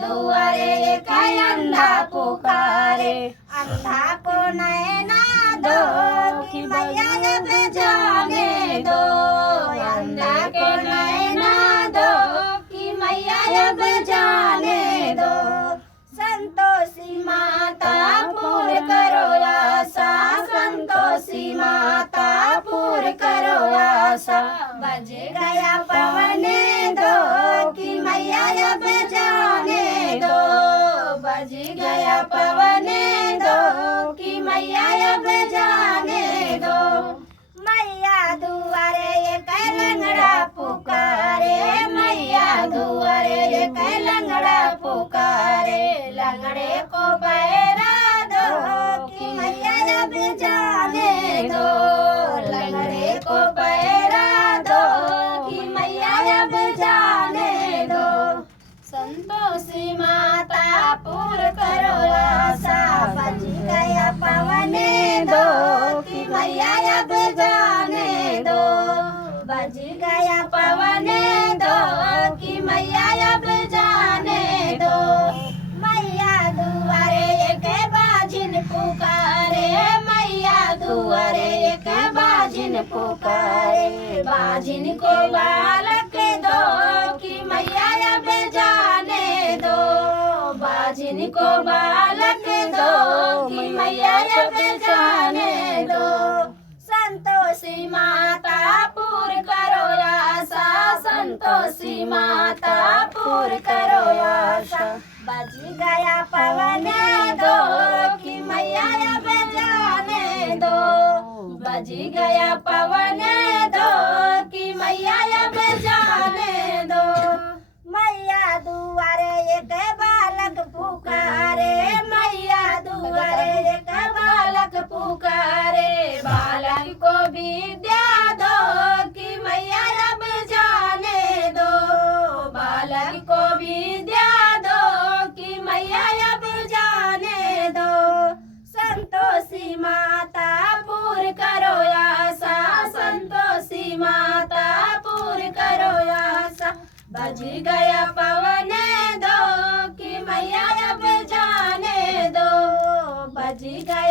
दुआरे एक अंधा पुकारे। अंधा को नैना दो कि मैया अब जाने दो। अंधा को नैना दो कि मैया अब जाने दो। संतोषी माता पूर करो आशा। संतोषी माता पूर करो आशा। बज गया पवने दो कि मैया अब जाने दो। बज गया पवने दो कि मैया अब जाने दो। मैया दुआरे एक लंगड़ा पुकारे। मैया दुआरे एक लंगड़ा पुकारे। लंगड़े को पैरा दो कि मैया अब जाने दो। लंगड़े को पैरा दो कि मैया अब जाने दो। संतोषी माता पूर करो आशा। बज गया पवने दो कि मैया अब जाने दो। बज गया पवने दो कि मैया अब जाने दो। मैया दुआरे एक बाजिन पुकारे। मैया दुआरे एक बाजिन पुकारे। बाजिन को बालक दो कि मैया अब जाने दो। बाजिन को बालक दो कि मैया अब जाने दो। संतोषी माता पूर करो आशा। संतोषी माता पूर करो आशा। बज गया पवने दो कि मैया अब जाने दो। बज गया पवने दो कि मैया अब जाने दो। मैया दुआरे एक बालक पुकारे। मैया दुआरे एक बालक पुकारे। बालक को विद्या दो कि मैया अब जाने दो। बालक को विद्या दो कि मैया अब जाने दो। संतोषी माता पूर करो आशा। संतोषी माता पूर करो आशा। बज गया पवने दो कि मैया अब जाने दो। बज गया